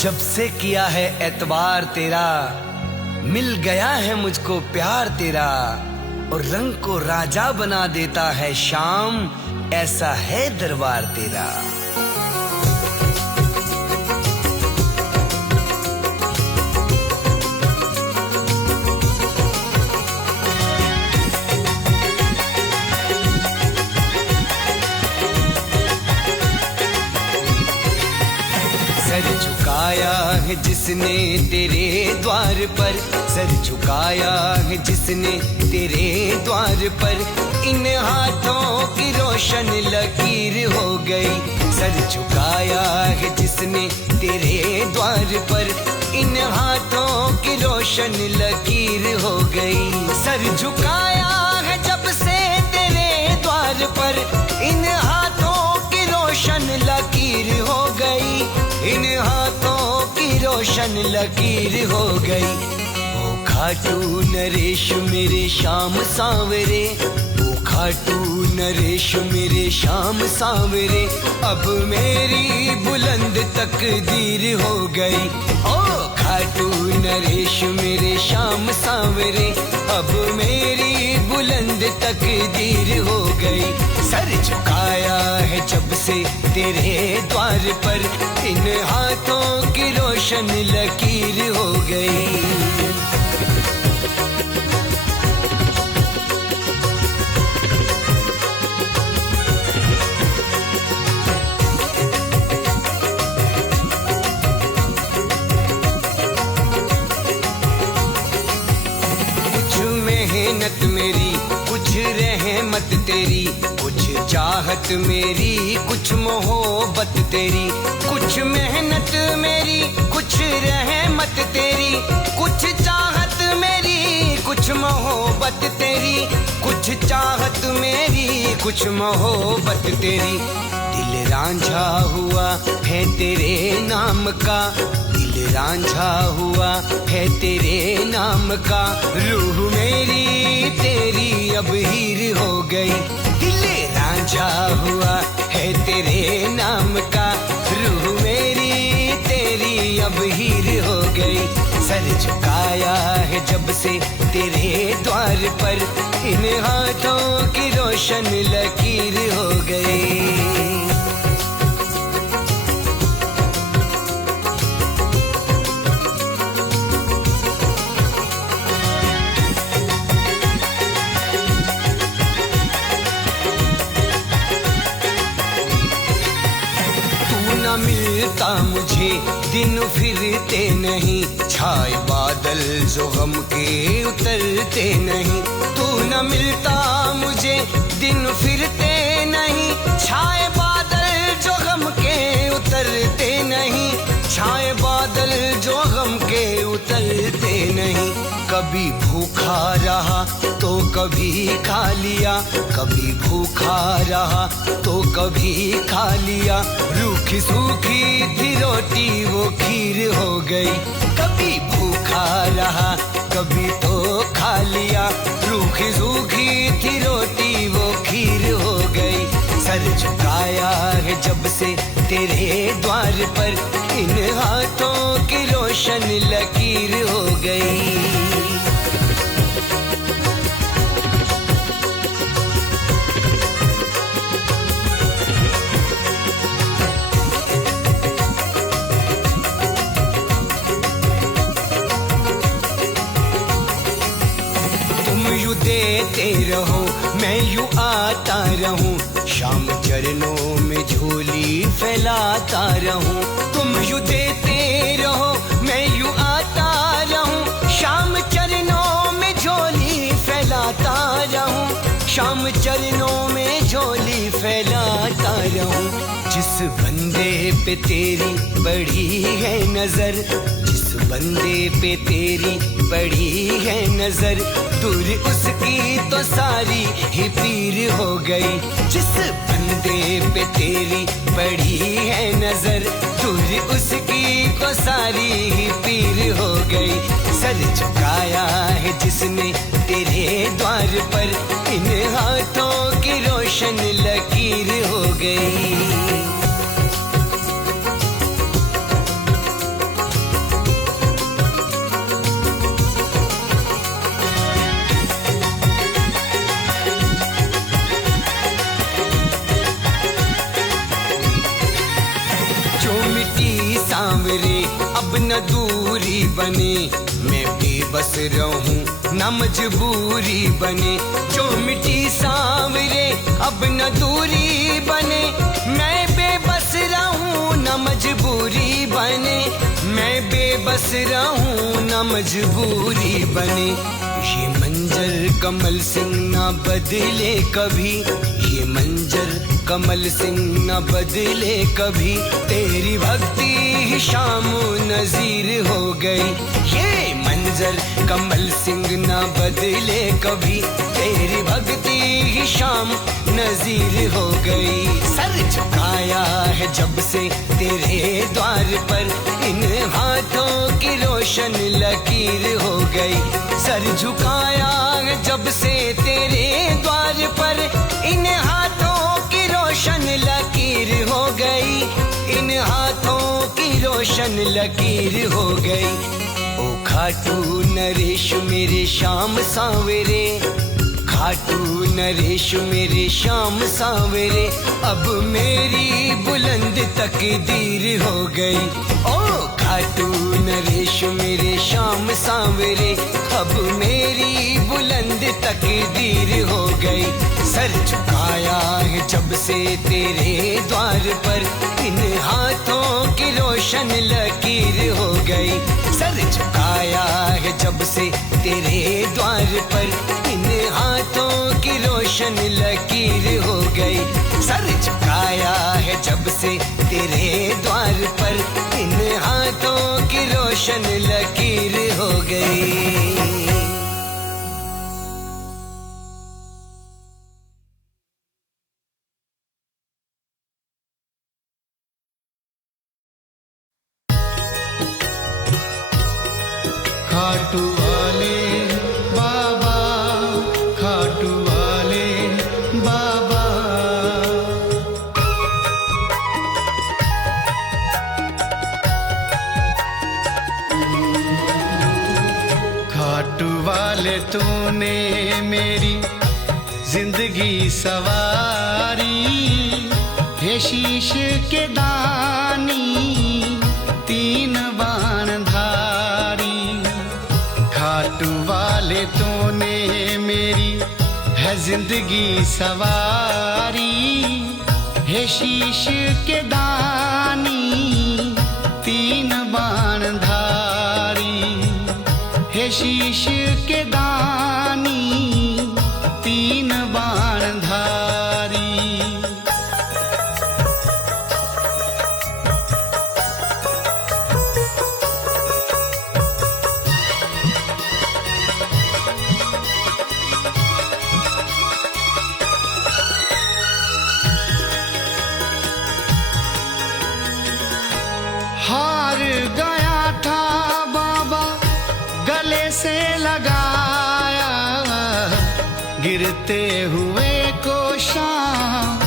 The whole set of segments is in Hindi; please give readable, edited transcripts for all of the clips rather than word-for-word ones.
जब से किया है एतबार तेरा, मिल गया है मुझको प्यार तेरा, और रंग को राजा बना देता है शाम, ऐसा है दरबार तेरा। सर झुकाया है जिसने तेरे द्वार पर, सर झुकाया है जिसने तेरे द्वार पर, इन हाथों की रोशन लकीर हो गई। सर झुकाया है जिसने तेरे द्वार पर, इन हाथों की रोशन लकीर हो गई। सर झुकाया है जब से तेरे द्वार पर, इन हाथों की रोशन लकीर हो गई, इन हाथों की रोशन लकीर हो गई। ओ खाटू नरेश मेरे श्याम सांवरे, ओ खाटू नरेश मेरे श्याम सांवरे, अब मेरी बुलंद तकदीर हो गई। ओ खाटू नरेश मेरे श्याम सांवरे, अब मेरी बुलंद तकदीर हो गई। सर झुकाया है जब से तेरे द्वार पर, इन हाथों की रोशन लकीर हो गई। कुछ मेहनत मेरी, कुछ रहमत तेरी, कुछ चाहत मेरी, कुछ मोहब्बत तेरी। कुछ मेहनत मेरी, कुछ रहमत तेरी, कुछ चाहत मेरी, कुछ मोहब्बत तेरी। कुछ चाहत मेरी, कुछ मोहब्बत तेरी। दिल रांझा हुआ है तेरे नाम का, दिल रांझा हुआ है तेरे नाम का, रूह मेरी तेरी अब हीर हो गई। दिल रांझा हुआ है तेरे नाम का, रूह मेरी तेरी अब हीर हो गई। सर झुकाया है जब से तेरे द्वार पर, इन हाथों की रोशन लकीर हो गई। मिलता मुझे दिन फिरते नहीं, छाए बादल जो गम के उतरते नहीं। तू न मिलता मुझे दिन फिरते नहीं, छाए बादल जो गम के उतरते नहीं, छाए बादल जो गम के उतरते नहीं। कभी भूखा रहा तो कभी खा लिया, कभी भूखा रहा तो कभी खा लिया, रूखी सूखी थी रोटी वो खीर हो गई। कभी भूखा रहा कभी तो खा लिया, रूखी सूखी थी रोटी वो खीर हो गई। सर झुकाया है जब से तेरे द्वार पर, इन हाथों की रोशन लकीर हो गई। देते रहो मैं यूं आता रहूं, शाम चरणों में झोली फैलाता रहूं। तुम यूं देते रहो मैं यूं आता रहूं, शाम चरणों में झोली फैलाता रहूं, शाम चरणों में झोली फैलाता रहूं। जिस बंदे पे तेरी पड़ी है नजर, जिस बंदे पे तेरी पड़ी है नजर, दूर उसकी तो सारी ही पीर हो गई। जिस बंदे पे तेरी पड़ी है नजर, दूर उसकी तो सारी ही पीर हो गई। सर झुकाया है जिसने तेरे द्वार पर, इन हाथों की रोशन लकीर हो गई। न दूरी बने, मैं बेबस रहूं न मजबूरी बने। जो मिट्टी सांवरे अब न दूरी बने, मैं बेबस रहूं न मजबूरी बने, मैं बेबस रहूं न मजबूरी बने। ये मंजर कमल सिंह ना बदले कभी, ये मंजर कमल सिंह न बदले कभी। तेरी भक्ति ही शाम नजीर हो गई, ये मंजर कमल सिंह न बदले कभी। तेरी भक्ति ही शाम नजीर हो गई। सर झुकाया है जब से तेरे द्वार पर, इन हाथों की रोशन लकीर हो गई। सर झुकाया है जब से तेरे द्वार पर, इन हाथों की रोशन लकीर हो गई, इन हाथों की रोशन लकीर हो गई। ओ खाटू नरेश मेरे श्याम सांवरे, खाटू नरेश मेरे श्याम सांवरे, अब मेरी बुलंद तकदीर हो गई। ओ खाटू नरेश मेरे श्याम सांवरे, अब मेरी बुलंद तकदीर हो गई। सर झुकाया है जब से तेरे द्वार पर, इन हाथों की रोशन लकीर हो गई। सर झुकाया है जब से तेरे द्वार पर, इन हाथों की रोशन लकीर हो गई। सर झुकाया है जब से तेरे द्वार पर, इन हाथों की रोशन लकीर हो गई। खाटू वाले बाबा, खाटू वाले बाबा, खाटू वाले तूने मेरी जिंदगी सवारी। हे शीश के दानी तीन बाण धारी, खाटू वाले तूने मेरी है जिंदगी सवारी। हे शीश के दानी तीन बाण धारी, हे शीश के दानी तीन बाण धारी। हार गया था बाबा गले से लगाया, गिरते हुए को शाम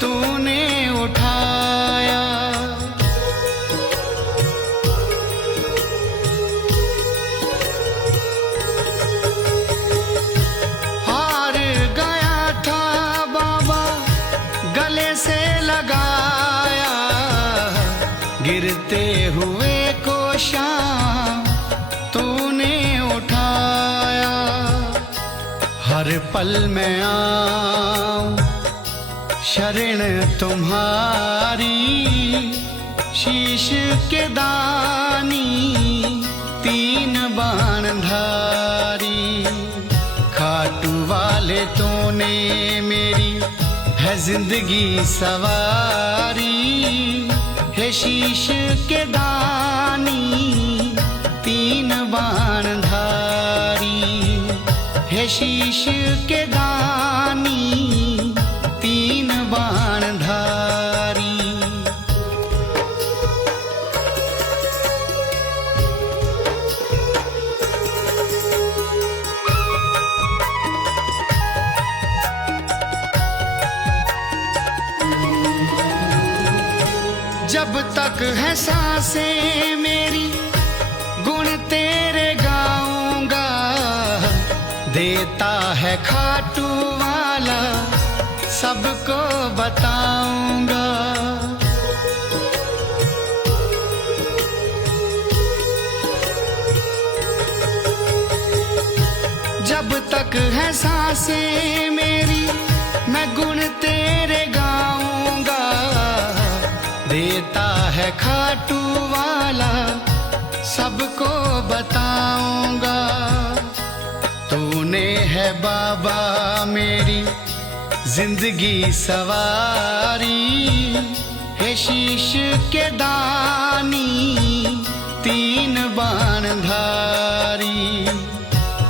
तूने उठाया। हार गया था बाबा गले से लगाया, गिरते हुए को शाम तूने उठाया। हर पल में आऊं शरण तुम्हारी, शीश के दानी तीन बाण धारी। खाटू वाले तूने मेरी है जिंदगी सवारी। हे शीश के दानी तीन बाण धारी, हे शीश के दानी तीन बाण धारी। जब तक है सांसें मेरी गुण तेरे गाऊंगा, देता है खाटू वाला सबको बताऊंगा। तक है सांसें मेरी मैं गुण तेरे गाऊंगा। देता है खाटू वाला सबको बताऊंगा। तूने है बाबा मेरी जिंदगी सवारी, है शीश के दानी तीन बाण धारी।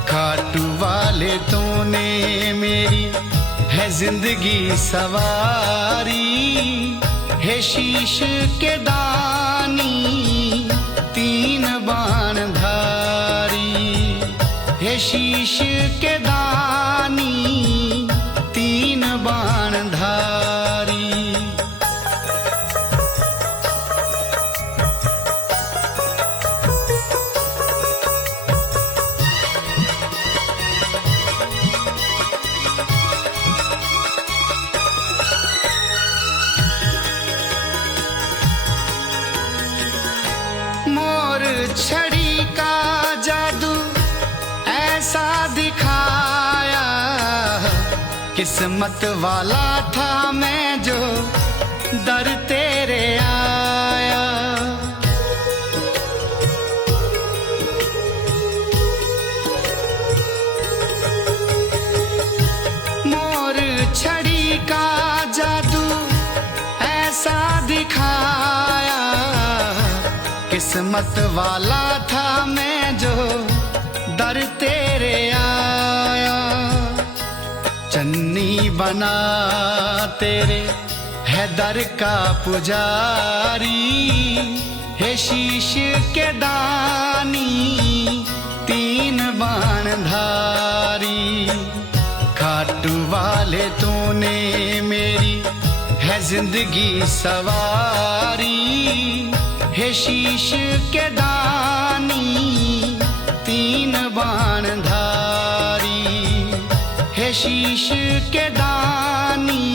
खाटू वाले तूने मेरी है जिंदगी सवारी, है शीश के दानी तीन बाण धारी। है शीश के दानी तीन बाण धारी। मोर छड़ी का जादू ऐसा दिखाया, किस्मत वाला था मैं जो दर तेरे आया। मोर छड़ी का जादू ऐसा दिखाया, किस्मत वाला था मैं जो दर तेरे आया। चन्नी बना तेरे है दर का पुजारी, है शीश के दानी तीन बाण धारी। खाटू वाले तूने मेरी है जिंदगी सवारी, है शीश के दानी तीन बाण धारी। है शीश के दानी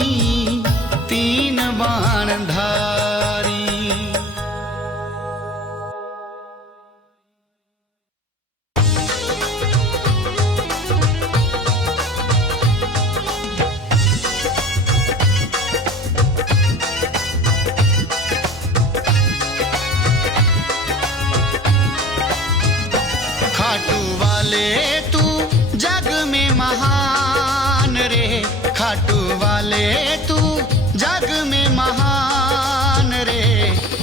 तीन बाण धारी। खाटू वाले तू जग में महान रे। खाटू वाले तू जग में महान रे।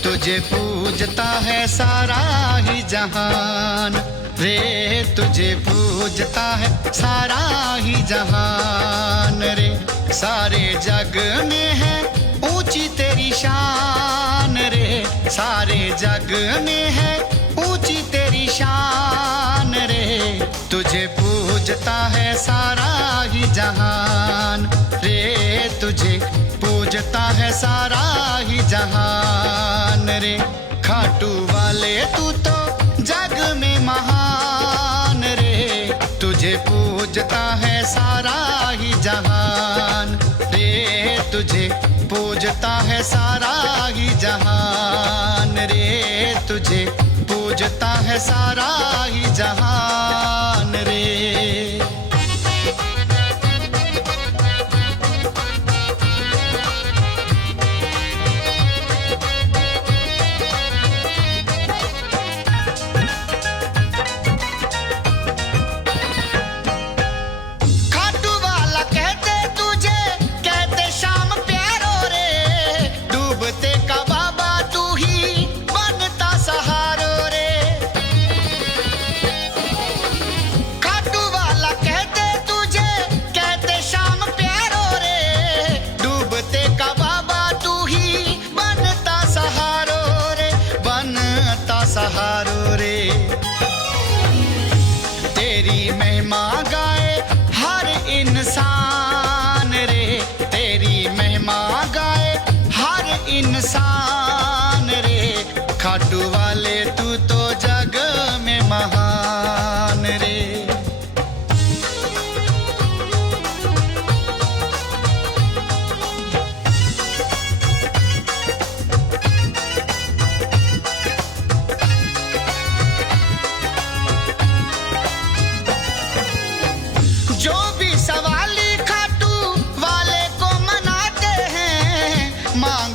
तुझे पूजता है सारा ही जहान रे। तुझे पूजता है सारा ही जहान रे। सारे जग में है ऊंची तेरी शान रे। सारे जग में है ऊंची तेरी शान रे। तुझे पूजता है सारा ही जहान रे। तुझे पूजता है सारा ही जहान रे। खाटू वाले तू तो जग में महान रे। तुझे पूजता है सारा ही जहान रे। तुझे पूजता है सारा ही जहान रे। तुझे पूजता है सारा ही जहान रे। खाटू वाला कहते तुझे, कहते श्याम प्यारो रे। डूबते का बाबा तू ही बनता सहारो रे। खाटू वाला कहते तुझे, कहते श्याम प्यारो रे। डूबते का बाबा तू ही बनता सहारो रे। बनता सहारो रे। तेरी महिमा गाए हर इंसान रे। तेरी महिमा गाए हर इंसान रे। खाटू वाले तू तो जग में महान रे।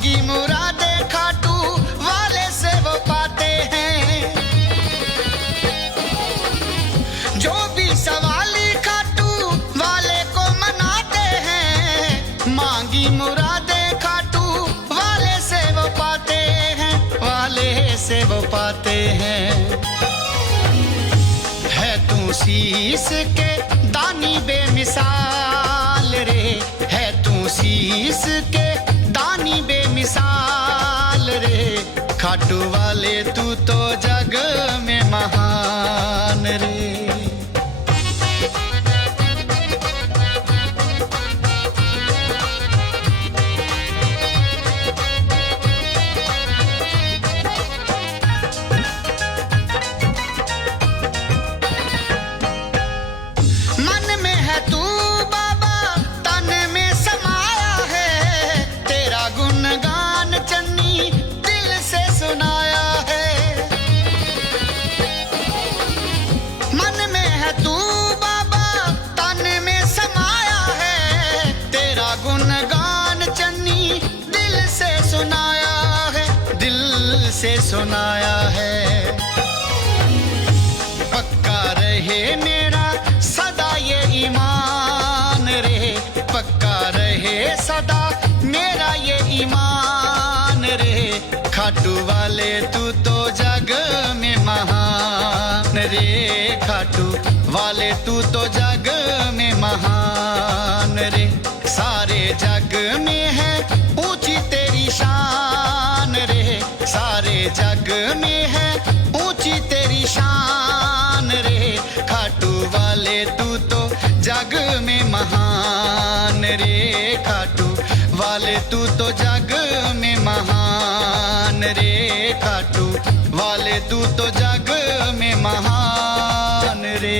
मांगी मुरादे खाटू वाले से वो पाते हैं। जो भी सवाली खाटू वाले को मनाते हैं, मांगी मुरादे खाटू वाले से वो पाते हैं, वाले से वो पाते हैं। है तू शीस के दानी बेमिसाल रे, है तू शीस के दानी बेमिसाल रे, खाटू वाले तू तो जग में महान रे। से सुनाया है। पक्का रहे मेरा सदा ये ईमान रे, पक्का रहे सदा मेरा ये ईमान रे, खाटू वाले तू तो जग में महान रे, खाटू वाले तू तो जग में महान रे। सारे जग में है ऊंची तेरी शान रे, सारे जग में है ऊंची तेरी शान रे, खाटू वाले तू तो जग में महान रे, खाटू वाले तू तो जग में महान रे, खाटू वाले तू तो जग में महान रे।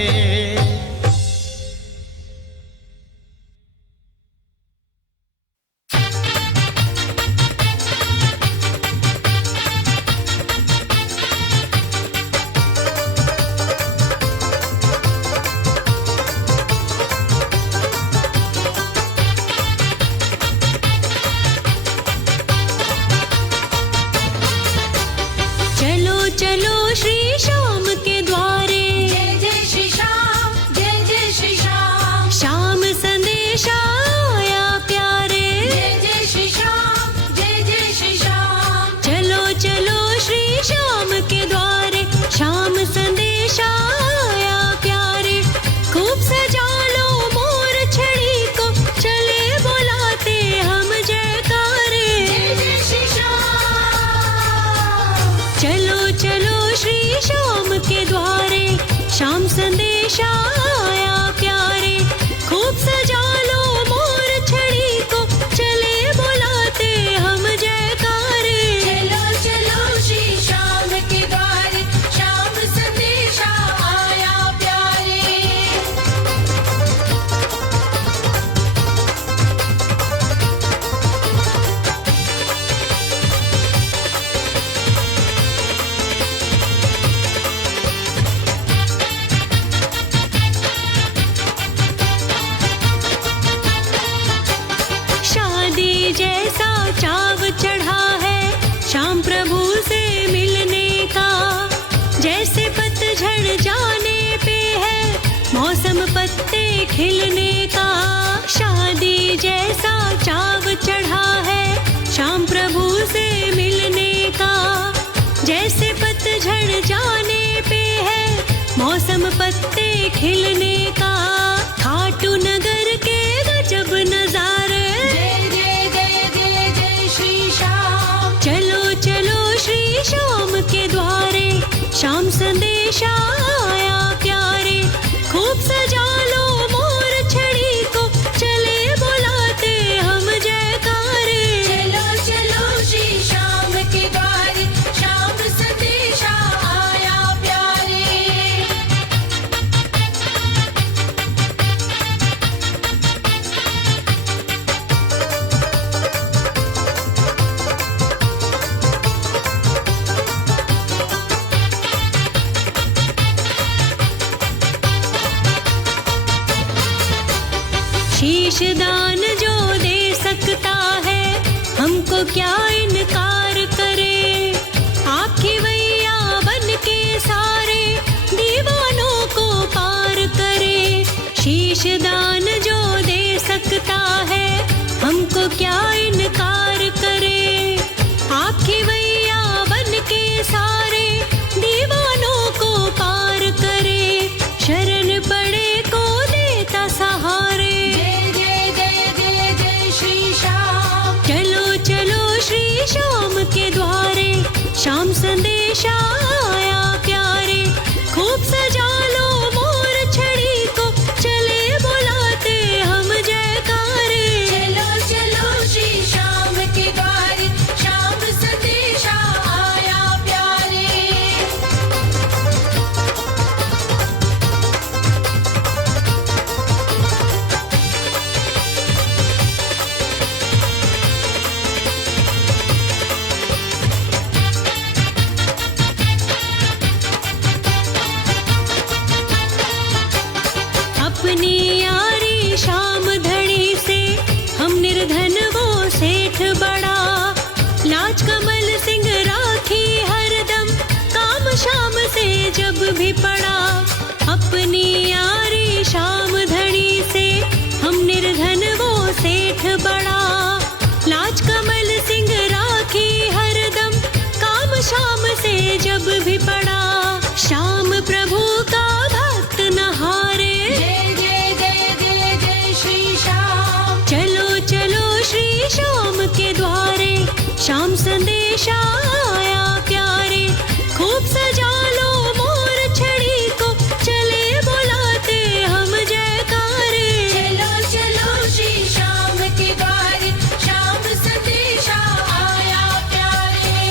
खिलने का शादी जैसा चाव चढ़ा है, शाम प्रभु से मिलने का। जैसे पतझड़ जाने पे है मौसम पत्ते खिलने का, खाटू नगर के गजब नजारे। जय जय जय जय जय श्री श्याम, चलो चलो श्री श्याम के द्वारे, शाम संदेशा आया प्यारे। खूब सजा लो मोर छड़ी को, चले बुलाते हम जयकारे। चलो चलो श्री श्याम के द्वारे, शाम संदेशा आया प्यारे। शीश दान जो दे सकता है, हमको क्या भी पड़ा। श्याम प्रभु का भक्त न हारे। जय जय जय जय जय श्री श्याम। चलो चलो श्री श्याम के द्वारे, श्याम संदेशा आया प्यारे। खूब सजा लो मोर छड़ी को, चले बुलाते हम जयकारे। चलो चलो श्री श्याम के द्वारे, श्याम संदेशा आया प्यारे।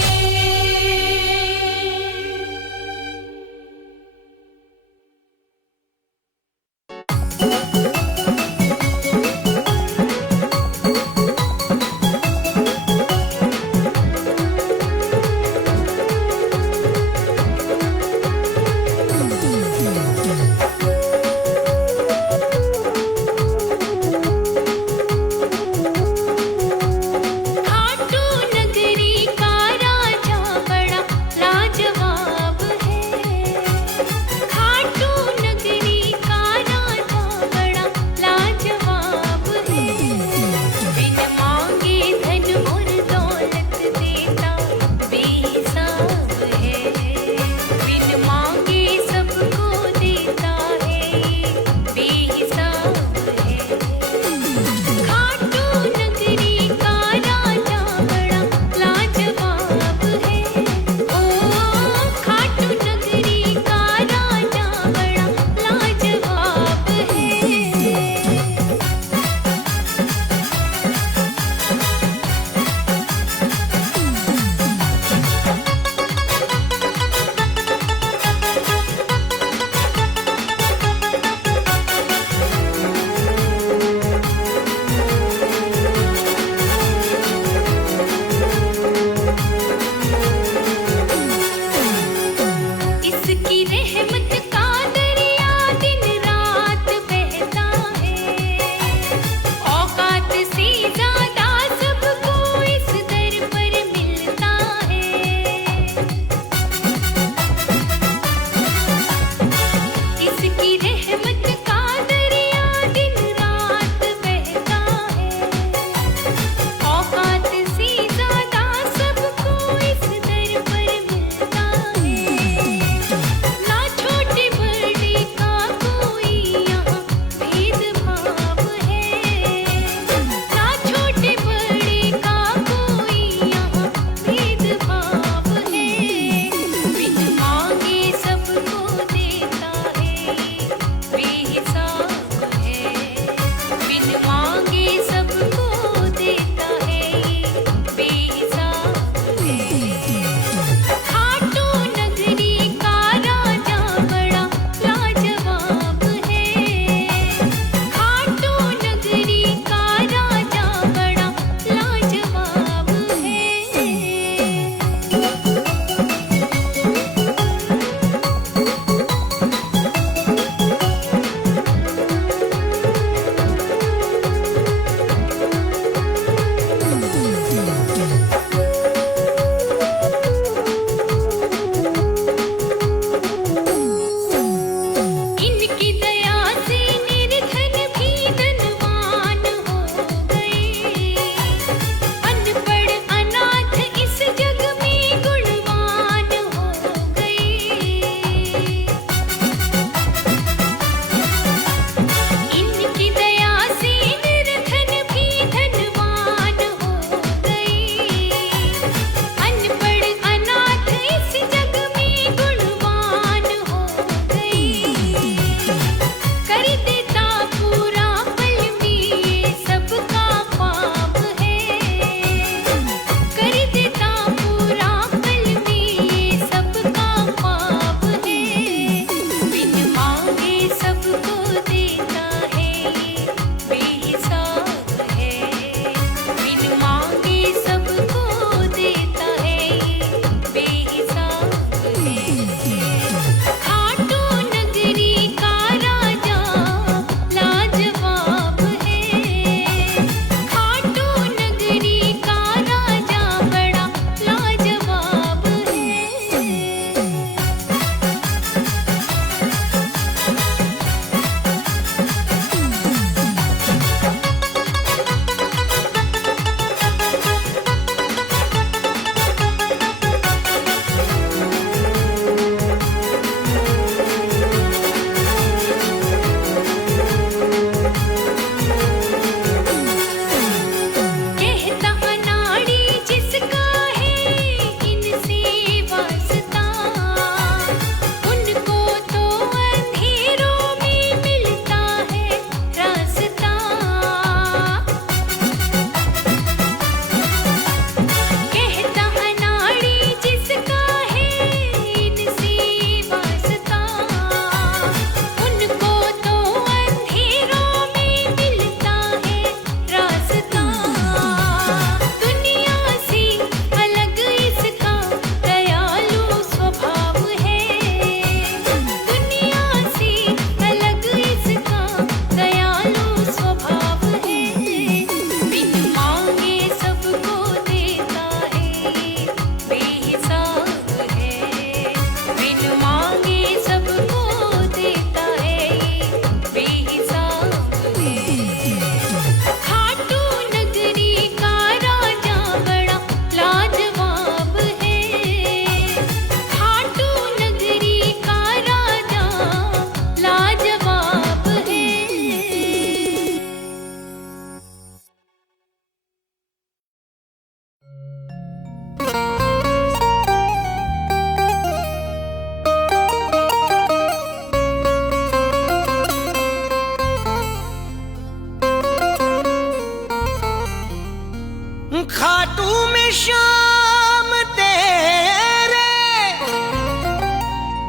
खाटू में शाम तेरे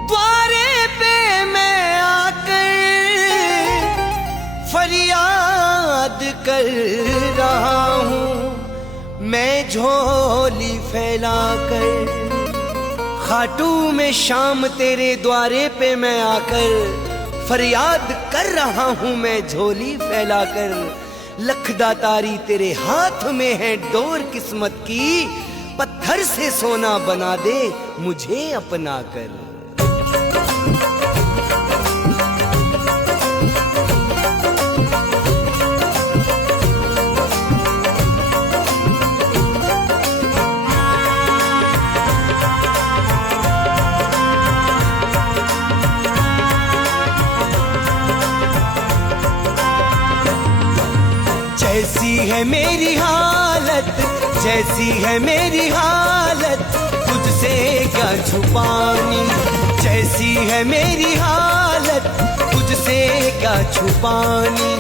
द्वारे पे मैं आकर फरियाद कर रहा हूँ, मैं झोली फैलाकर। खाटू में शाम तेरे द्वारे पे मैं आकर फरियाद कर रहा हूँ, मैं झोली फैलाकर। लखदातारी तेरे हाथ में है डोर किस्मत की, पत्थर से सोना बना दे मुझे अपना कर। जैसी है मेरी हालत, जैसी है मेरी हालत, तुझसे क्या छुपानी। जैसी है मेरी हालत, तुझसे क्या छुपानी।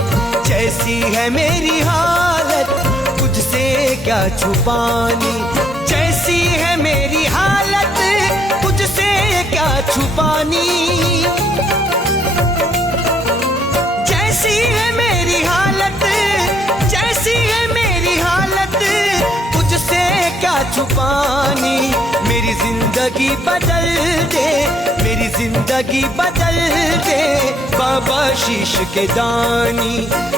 जैसी है मेरी हालत, तुझसे क्या छुपानी। जैसी है मेरी हालत, तुझसे क्या छुपानी। जैसी है मेरी हालत, जैसी है मेरी हालत, तुझसे क्या छुपानी। मेरी जिंदगी बदल दे, मेरी जिंदगी बदल दे बाबा शीश के दानी।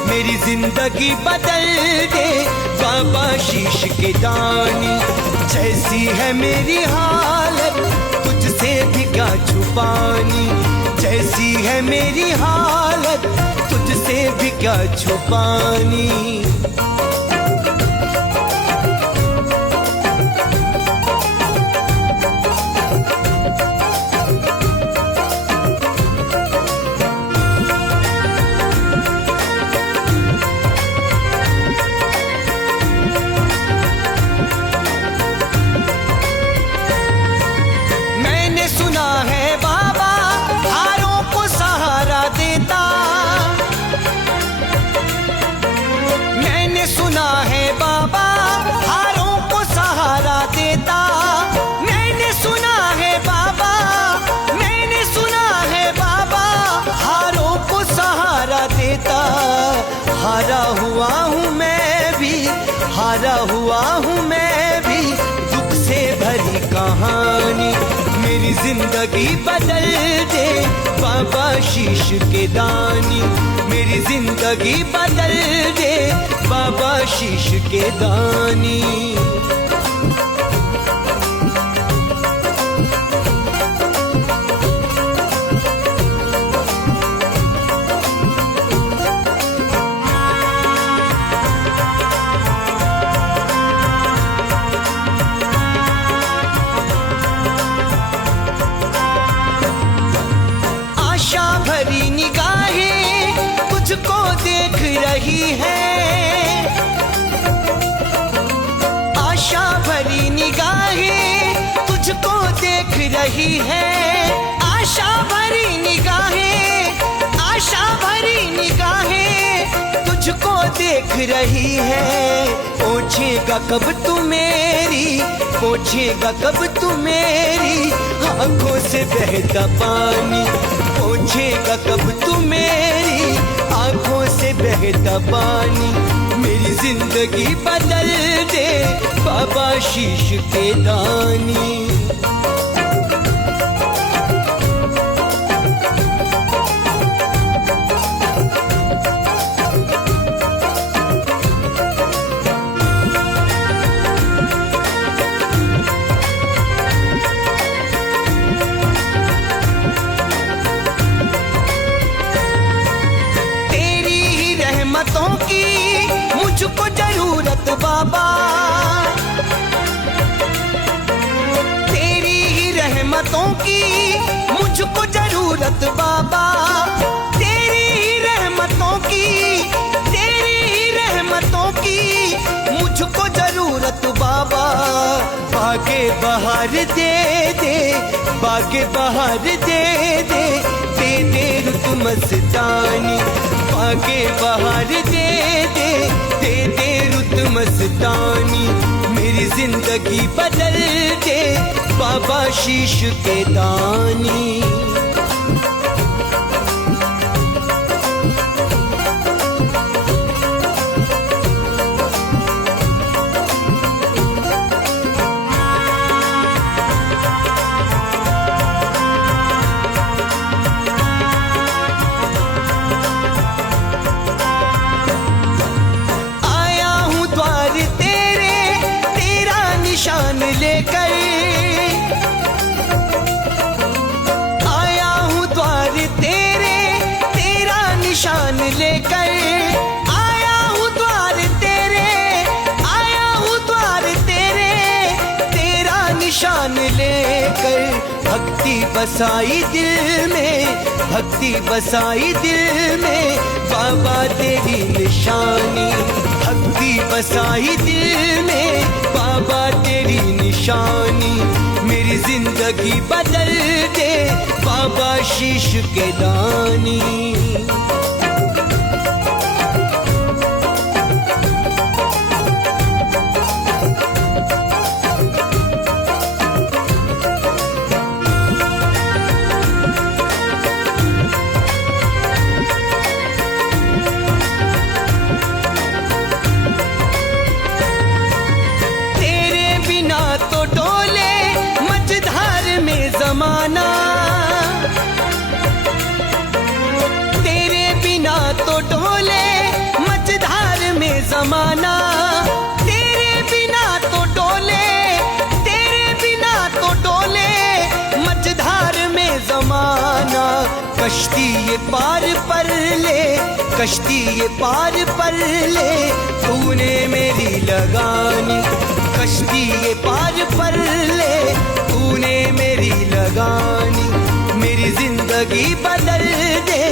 मेरी जिंदगी बदल दे बाबा शीश के दानी। जैसी है मेरी हालत, तुझसे भी क्या छुपानी। जैसी है मेरी हालत, तुझसे भी क्या छुपानी। मैंने सुना है बाबा हारों को सहारा देता। मैंने सुना है बाबा हारों को सहारा देता। मैंने सुना है बाबा, मैंने सुना है बाबा हारों को सहारा देता। हारा हुआ हूँ मैं भी, हारा हुआ हूँ मैं भी, दुख से भरी कहानी। मेरी जिंदगी बदल दे बाबा शीश के दानी। मेरी जिंदगी बदल दे बाबा शीश के दानी। आशा भरी निगाहें तुझको देख रही है। आशा भरी निगाहें तुझको देख रही है। आशा भरी निगाहें, आशा भरी निगाहें तुझको देख रही है। पहुंचेगा कब तू मेरी, पहुंचेगा कब तू मेरी आंखों से बहता पानी। पहुंचेगा कब तू मेरी आंखों से बहता पानी। मेरी जिंदगी बदल दे बाबा शीश के दानी। रहमतों की मुझको जरूरत बाबा। तेरी ही रहमतों की मुझको जरूरत बाबा। तेरी ही रहमतों की, तेरी ही रहमतों की मुझको जरूरत बाबा। बागे बहार दे दे, बागे बहार दे दे, दे दे रुत मस्तानी। बागे बहार दे दे, दे दे रुत मस्तानी। जिंदगी बदल दे बाबा शीश के दानी। निशान लेकर आया हूँ द्वार तेरे, तेरा निशान लेकर आया हूँ द्वार तेरे, आया हूँ द्वार तेरे, तेरा निशान लेकर। भक्ति बसाई दिल में, भक्ति बसाई दिल में बाबा तेरी निशानी। भक्ति बसाई दिल में बाबा तेरी निशानी। मेरी जिंदगी बदल दे बाबा शीश के दानी। जमाना तेरे बिना तो डोले मझधार में जमाना, तेरे बिना तो डोले, तेरे बिना तो डोले मझधार में जमाना। कश्ती ये पार पर ले, कश्ती ये पार पर ले तूने मेरी लगानी। कश्ती ये पार पर ले तूने मेरी लगानी। मेरी जिंदगी बदल दे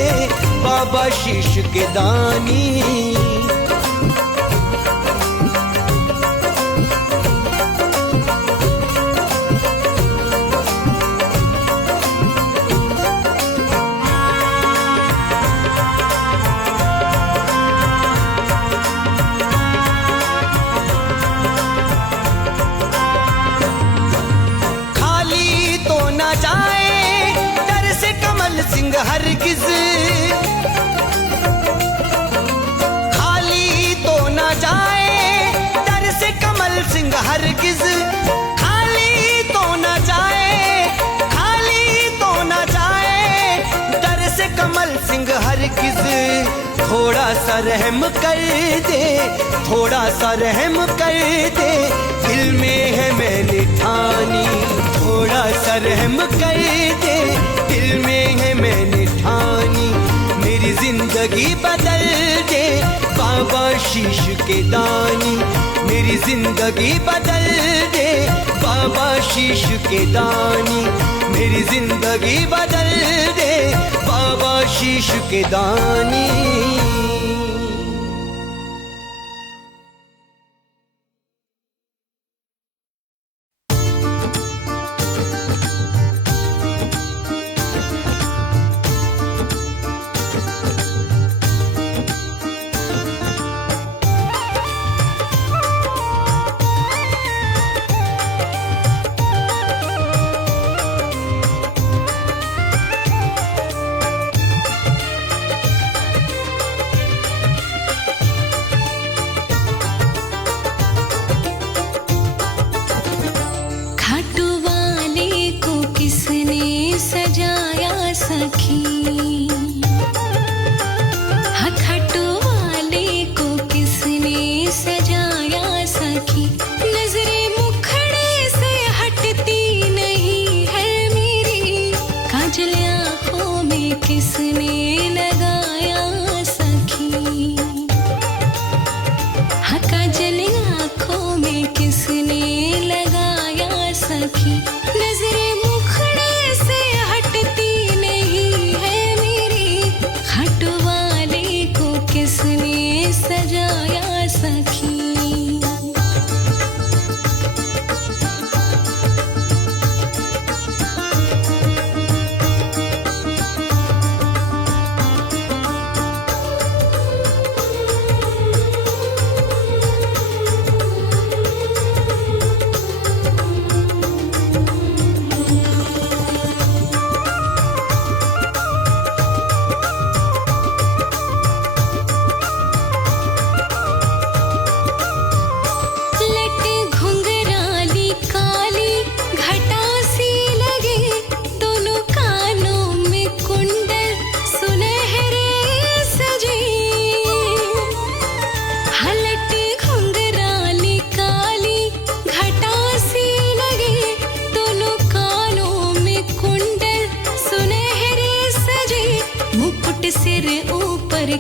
बाबा शीश के दानी। हरगिज खाली तो न जाए दर से कमल सिंह हरगिज, खाली तो न जाए, खाली तो न जाए दर से कमल सिंह हरगिज। थोड़ा सा रहम कर दे, थोड़ा सा रहम कर दे दिल में है मैंने ठानी। थोड़ा सा रहम कर दे दिल में है मैंने ठानी। मेरी जिंदगी बदल दे बाबा शीश के दानी। मेरी जिंदगी बदल दे बाबा शीश के दानी। मेरी जिंदगी बदल दे बाबा शीश के दानी।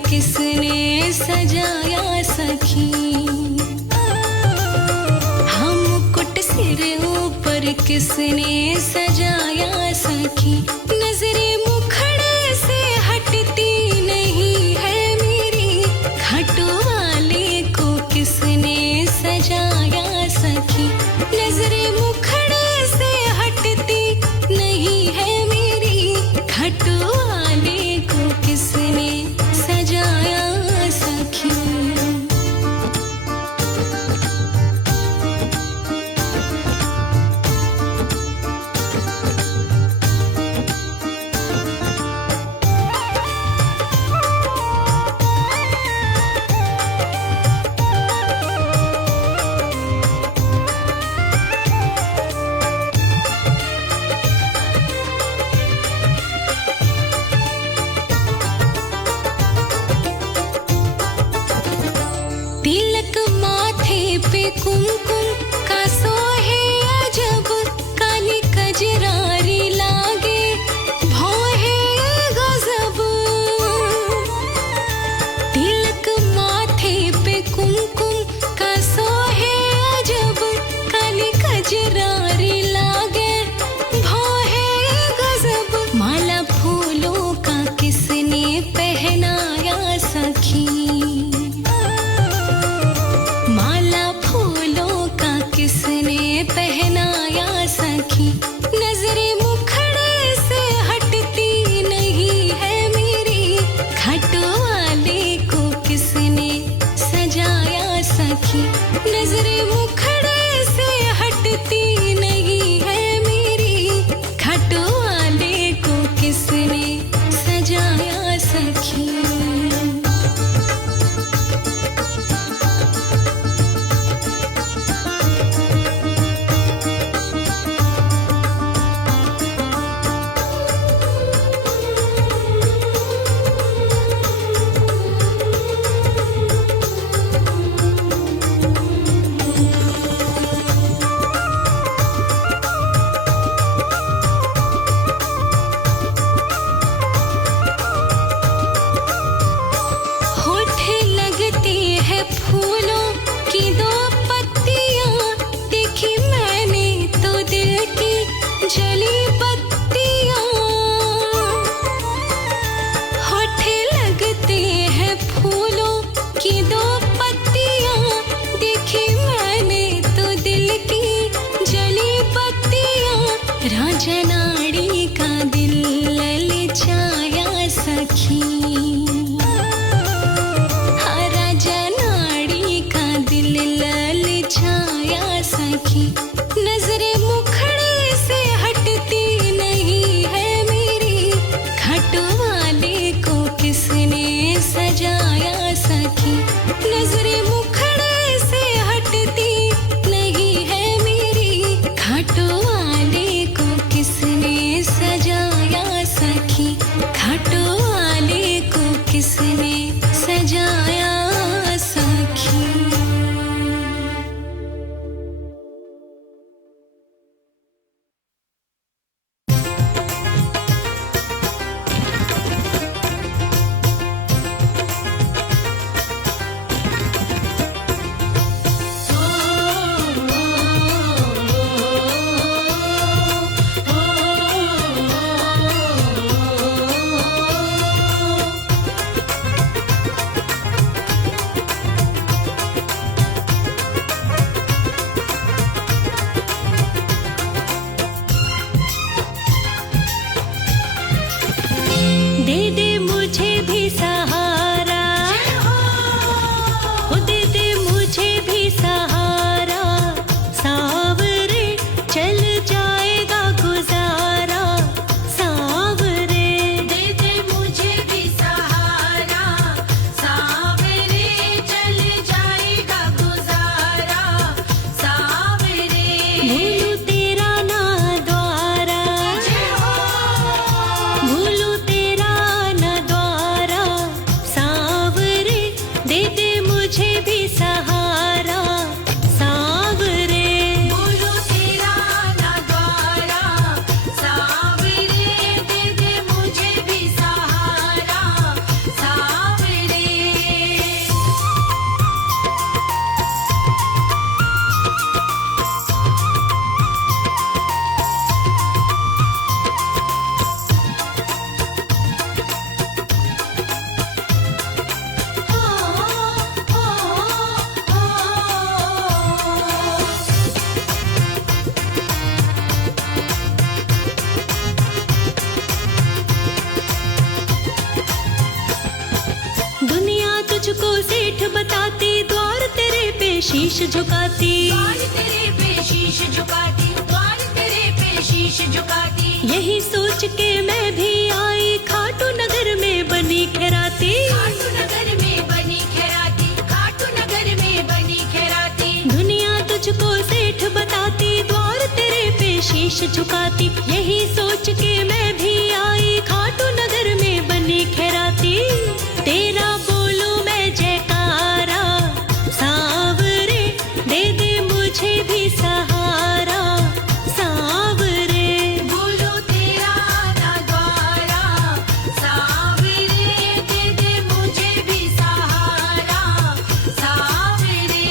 किसने सजाया सखी। हम मुकुट सिर ऊपर किसने सजाया सखी। नजरे मुखड़े से हटती नहीं है मेरी, खाटू वाले को किसने सजाया सखी। नजरे मुखड़े से हटती नहीं है मेरी, खाटू वाले को किसने सजाया सखी। तिलक माथे पे कुमकुम का सोहे अजब, काली कजरारी लागे भौहे गजब। तिलक माथे पे कुमकुम का सोहे अजब, काली कजरारी लागे भौहे गजब। माला फूलों का किसने पहनाया सखी। माला फूलों का किसने पहनाया सखी। नजरे मुखड़े से हटती नहीं है मेरी, खाटू वाले को किसने सजाया सखी। नजरे मुखड़े से हटती नहीं है मेरी, खाटू वाले को किसने सजाया सखी। होठ लगते हैं फूलों की दो पत्तियां, देखी मैंने तो दिल की जली बत्तियां। होठ लगते हैं फूलों की दो पत्तियां, देखी मैंने तो दिल की जली बत्तियां। राजा नाड़ी का दिल ललचाया सखी। राजा नाड़ी का दिल ललचाया सखी। नजरे मुखड़े से हटती नहीं है मेरी, खाटू वाले को किसने सजाया सखी। नजरे मुखड़े से हटती नहीं है मेरी, खाटू वाले को किसने सजाया सखी। खाटू वाले को किसने सजाया सखी। शीश झुकाती, द्वार तेरे पे शीश झुकाती, द्वार तेरे पे शीश झुकाती। यही सोच के मैं भी आई खाटू नगर में बनी खैराती। खाटू नगर में बनी खैराती, खाटू नगर में बनी खैराती। दुनिया तुझको सेठ बताती, द्वार तेरे पे शीश झुकाती। यही सोच के मैं भी आई खाटू नगर में बनी खैराती। तेरा बोलूं मैं जयकारा, सांवरे दे दे मुझे भी सहारा, सांवरे। बोलो तेरा ना द्वारा, सांवरे दे दे मुझे भी सहारा, सांवरे।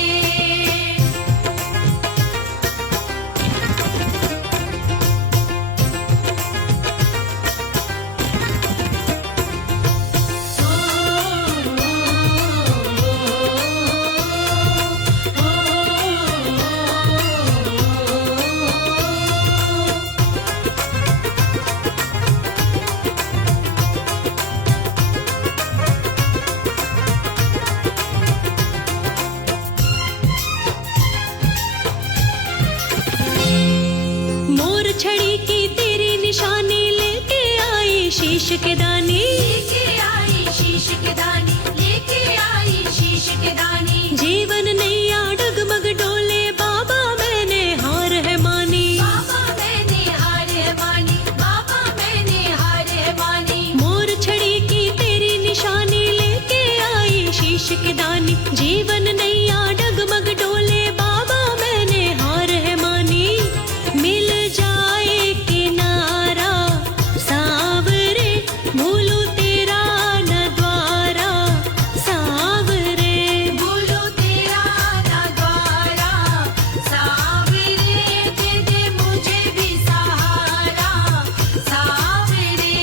मोर छड़ी की तेरी निशानी लेके आई शीश के दानी। लेके आई शीश के दानी, लेके आई शीश के दानी। जीवन नैया डगमग डोले, बाबा मैंने हार है मानी। बाबा मैंने हार है मानी, बाबा मैंने हार है मानी। मोर छड़ी की तेरी निशानी लेके आई शीश के दानी। जीवन नैया डगमग डोले, बाबा मैंने हार है मानी। मिल जाए किनारा, सांवरे भूलूं तेरा न द्वारा, सांवरे। बोलो तेरा ना द्वारा, सांवरे दे दे मुझे भी सहारा, सांवरे।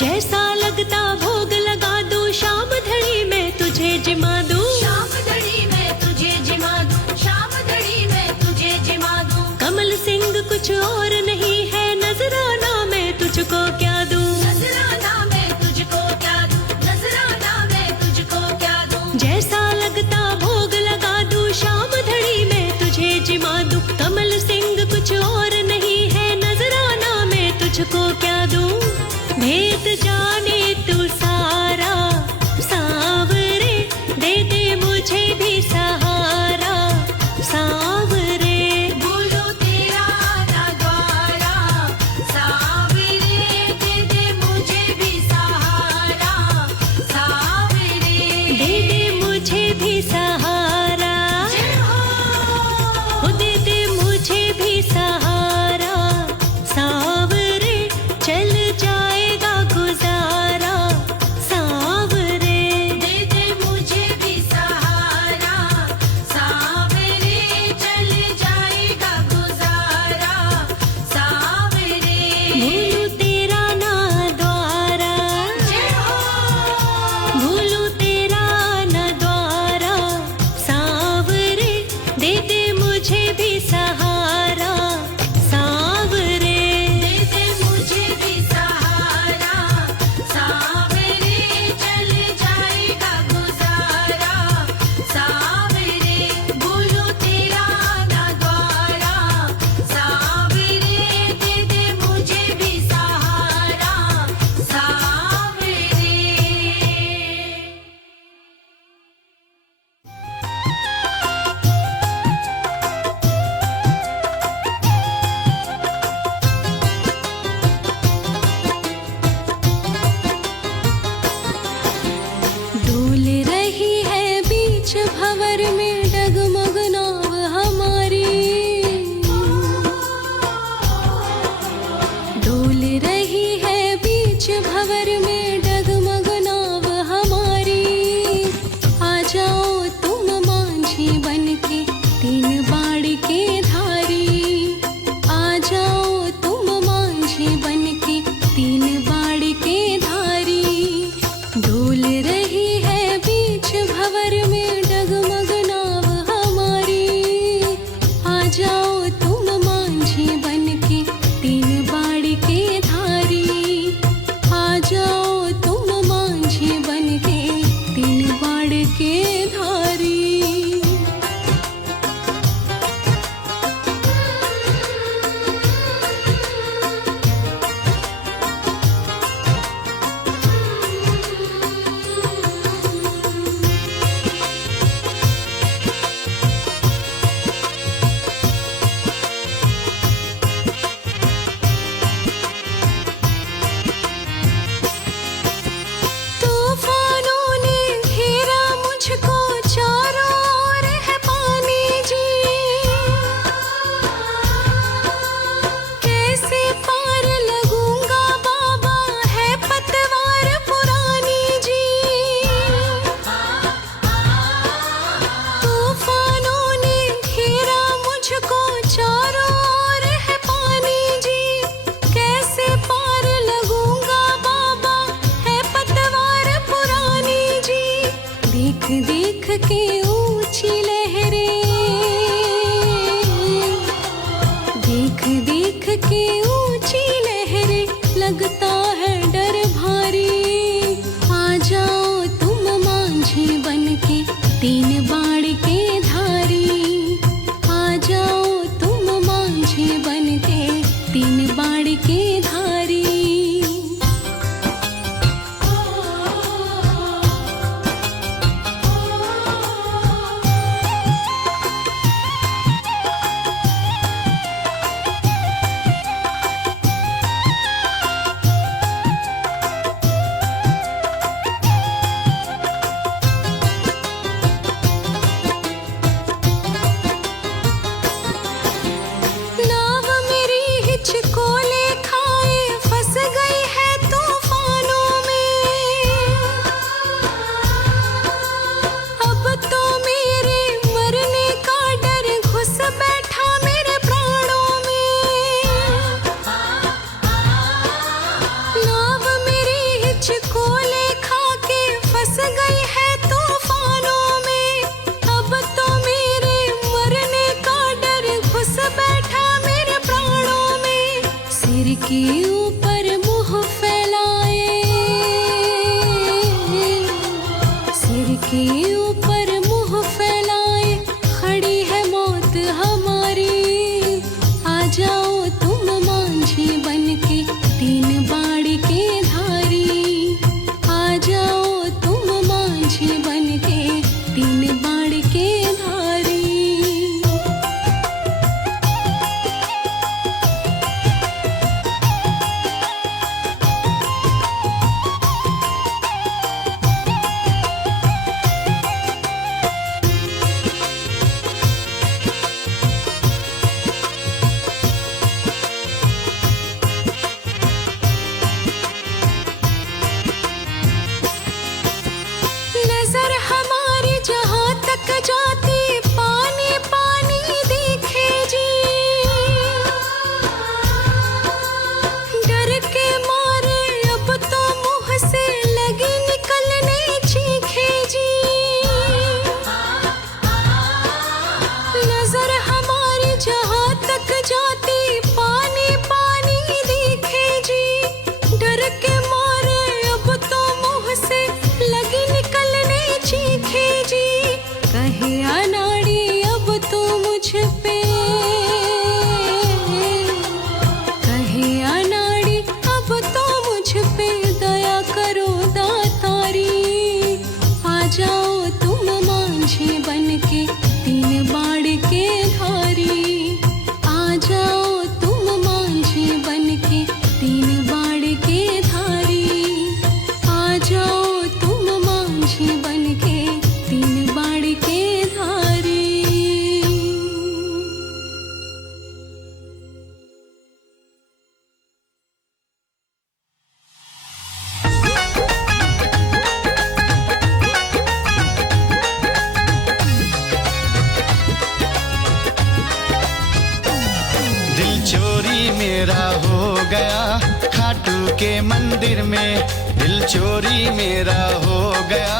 जैसा लगता भोग लगा दूं, शाम धड़ी में तुझे जिमा दूं। शाम घड़ी में तुझे जिमा दूं, शाम घड़ी में तुझे जिमा दूं। कमल सिंह कुछ और नहीं है, नजराना मैं तुझको क्या दूं। नजराना मैं तुझको क्या दूं, नजराना मैं तुझको क्या दूं। जैसा लगता भोग लगा दूं, शाम धड़ी में तुझे जिमा दूं। कमल सिंह कुछ और नहीं है, नजराना मैं तुझको क्या दूं। भेद जाने तू सारा, सांवरे दे दे मुझे भी सहारा, सांवरे। बोलो तेरा ना द्वारा, देख देख के ऊंची लहरें लगता है डर भारी। आ जाओ तुम मांझी बनके तीन बाण के धारी। आ जाओ तुम मांझी बनके तीन बाण के धारी। नाव मेरी हिचकोले खाए फंस गई है तूफानों में। अब तो मेरे मरने का डर घुस बैठा मेरे प्राणों में। नाव मेरी हिचकोले खा के फंस गई है तूफानों में। अब तो मेरे मरने का डर घुस बैठा मेरे प्राणों में। सिर के ऊपर मुंह फैलाए, सिर के ऊपर मुंह फैलाए खड़ी है मौत हमारी। आ जाओ तुम मांझी बनके तीन बाण के धारी। आ जाओ तुम मांझी बनके तीन बाण के धारी। नजर हमारी जहाँ तक जाती पानी पानी दिखे जी। डर के मारे अब तो मुंह से लगी निकलने चीखे जी। नजर हमारी जहाँ तक जाती पानी पानी दिखे जी। डर के मारे अब तो मुंह से लगी निकलने चीखे जी। कहे अनाड़ी अब तो मुझ पे, कहे अनाड़ी अब तो मुझ पे दया करो दातारी। आ जाओ तुम मांझी बनके तीन बाण के धारी। आ जाओ तुम मांझी बनके तीन बाण के धारी। आ जाओ तुम मांझी बनके तीन बाण के धारी। दिल चोरी मेरा हो गया खाटू के मंदिर में। दिल चोरी मेरा हो गया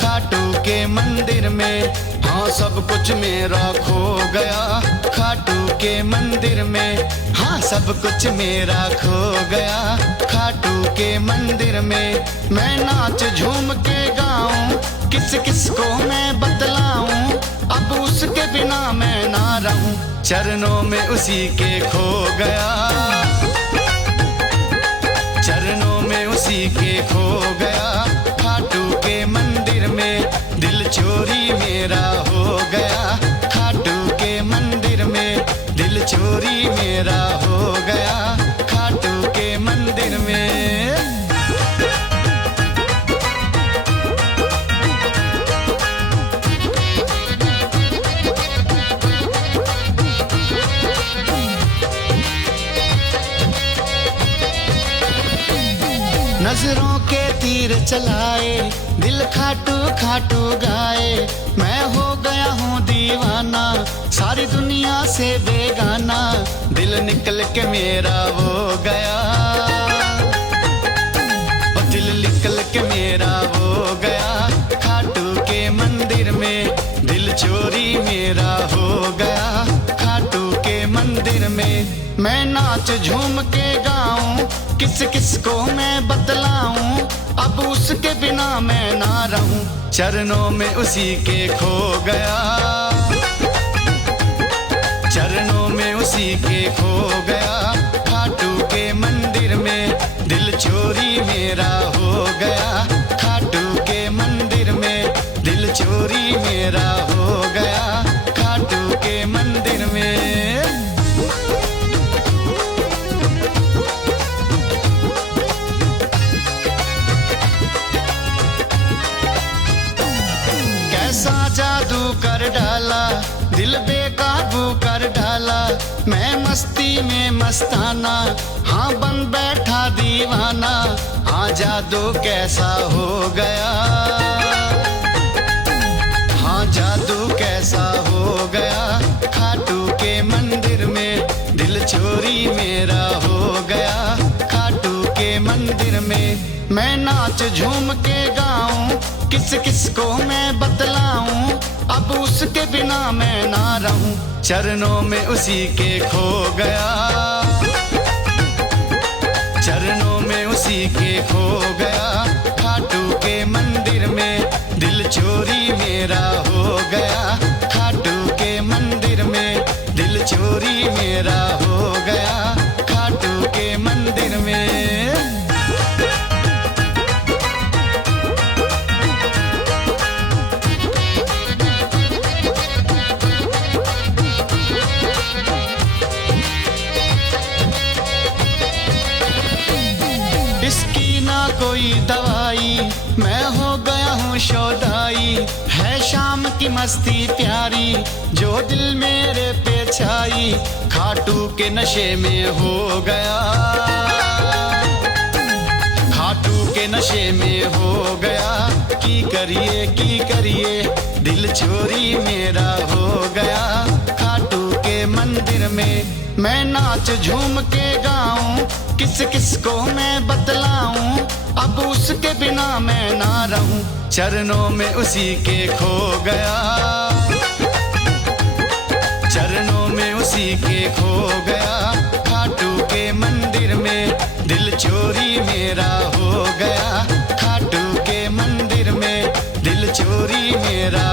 खाटू के मंदिर में। हाँ सब कुछ मेरा खो गया खाटू के मंदिर में। हाँ सब कुछ मेरा खो गया खाटू के मंदिर में। मैं नाच झूम के गाऊं किस किस को मैं बतलाऊं। अब उसके बिना मैं ना रहूं चरणों में उसी के खो गया। चरणों में उसी के खो गया खाटू के मंदिर में। दिल चोरी मेरा हो गया खाटू के मंदिर में। दिल चोरी मेरा हो गया खाटू के मंदिर में। नजरों के तीर चलाए दिल खाटू खाटू गाए। मैं हो गया हूँ दीवाना सारी दुनिया से बेगाना। दिल निकल के मेरा हो गया, दिल निकल के मेरा हो गया खाटू के मंदिर में। दिल चोरी मेरा हो गया खाटू के मंदिर में। मैं नाच झूम के गाऊं, किस किस को मैं बतलाऊं, अब उसके बिना मैं ना रहूं, चरणों में उसी के खो गया, चरणों में उसी के खो गया, खाटू के मंदिर में दिल चोरी मेरा हो गया, खाटू के मंदिर में दिल चोरी मेरा हो गया, खाटू के मंदिर में। कैसा जादू कर डाला, दिल बेकाबू कर डाला, मैं मस्ती में मस्ताना, हाँ बन बैठा दीवाना, हाँ जादू कैसा हो गया, हाँ जादू कैसा हो गया, खाटू के मंदिर में दिल चोरी मेरा हो गया, खाटू के मंदिर में। मैं नाच झूम के गाऊं, किस किस को मैं बतलाऊं, अब उसके बिना मैं ना रहूं, चरणों में उसी के खो गया, चरणों में उसी के खो गया, खाटू के मंदिर में दिल चोरी मेरा हो गया, खाटू के मंदिर में दिल चोरी मेरा हो गया, खाटू के मंदिर में। इसकी ना कोई दवाई, मैं हो गया हूँ शोधाई, है शाम की मस्ती प्यारी, जो दिल मेरे पे छाई, खाटू के नशे में हो गया, खाटू के नशे में हो गया, की करिए दिल चोरी मेरा हो गया, खाटू के मंदिर में। मैं नाच झूम के गाऊं, किस किस को मैं बतलाऊं, अब उसके बिना मैं ना रहूं, चरणों में उसी के खो गया, चरणों में उसी के खो गया, खाटू के मंदिर में दिल चोरी मेरा हो गया, खाटू के मंदिर में दिल चोरी मेरा